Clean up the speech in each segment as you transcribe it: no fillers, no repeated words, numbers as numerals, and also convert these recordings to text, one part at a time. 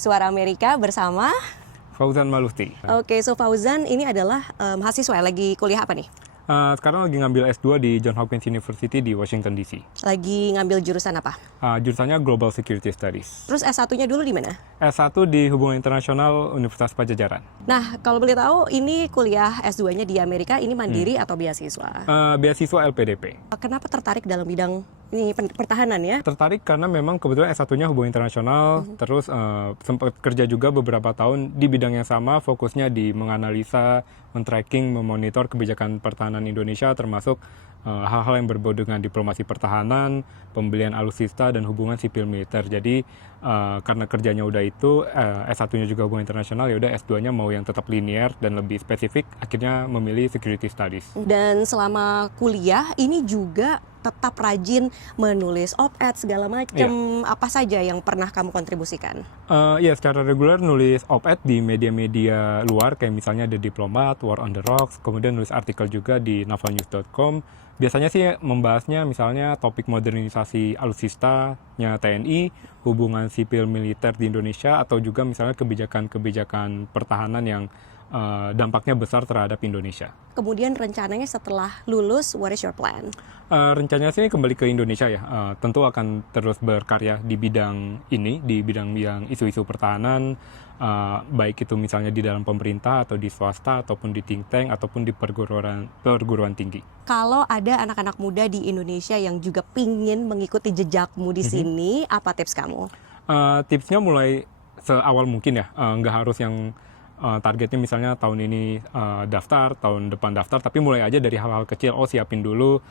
Suara Amerika bersama Fauzan Maluti. Oke, so Fauzan ini adalah mahasiswa lagi kuliah apa nih? Sekarang lagi ngambil S2 di Johns Hopkins University di Washington DC. Lagi ngambil jurusan apa? Jurusannya Global Security Studies. Terus S1-nya dulu di mana? S1 di Hubungan Internasional Universitas Padjadjaran. Nah, kalau boleh tahu ini kuliah S2-nya di Amerika ini mandiri atau beasiswa? Beasiswa LPDP. Kenapa tertarik dalam bidang ini pertahanan ya? Tertarik karena memang kebetulan S1-nya Hubungan Internasional, terus sempat kerja juga beberapa tahun di bidang yang sama, fokusnya di menganalisa, men-tracking, memonitor kebijakan pertahanan Indonesia, termasuk hal-hal yang berbau dengan diplomasi pertahanan, pembelian alutsista, dan hubungan sipil militer. Jadi karena kerjanya udah itu, S1-nya juga hubungan internasional, ya udah S2-nya mau yang tetap linear dan lebih spesifik, akhirnya memilih Security Studies. Dan selama kuliah ini juga tetap rajin menulis op-ed segala macam, apa saja yang pernah kamu kontribusikan? Ya, secara reguler nulis op-ed di media-media luar, kayak misalnya The Diplomat, War on the Rocks, kemudian nulis artikel juga di navalnews.com. Biasanya sih membahasnya misalnya topik modernisasi alutsista-nya TNI, hubungan sipil militer di Indonesia, atau juga misalnya kebijakan-kebijakan pertahanan yang dampaknya besar terhadap Indonesia. Kemudian rencananya setelah lulus, what is your plan? Rencananya sih kembali ke Indonesia ya. Tentu akan terus berkarya di bidang ini, di bidang yang isu-isu pertahanan, baik itu misalnya di dalam pemerintah atau di swasta, ataupun di think tank, ataupun di perguruan tinggi. Kalau ada anak-anak muda di Indonesia yang juga pingin mengikuti jejakmu di sini, apa tips kamu? Tipsnya mulai seawal mungkin ya, nggak harus yang targetnya misalnya tahun ini daftar, tahun depan daftar, tapi mulai aja dari hal-hal kecil. Siapin dulu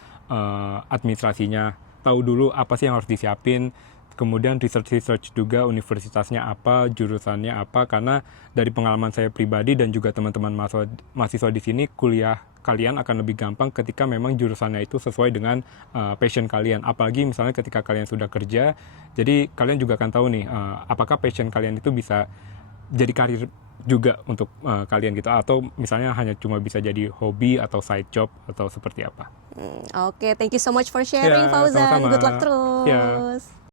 administrasinya, tahu dulu apa sih yang harus disiapin, kemudian research juga universitasnya apa, jurusannya apa, karena dari pengalaman saya pribadi dan juga teman-teman mahasiswa di sini, kuliah kalian akan lebih gampang ketika memang jurusannya itu sesuai dengan passion kalian. Apalagi misalnya ketika kalian sudah kerja, jadi kalian juga akan tahu nih, apakah passion kalian itu bisa jadi karir juga untuk kalian gitu, atau misalnya hanya cuma bisa jadi hobi atau side job atau seperti apa. Oke, thank you so much for sharing, Ya, Fauzan. sama-sama. Good luck terus. Ya.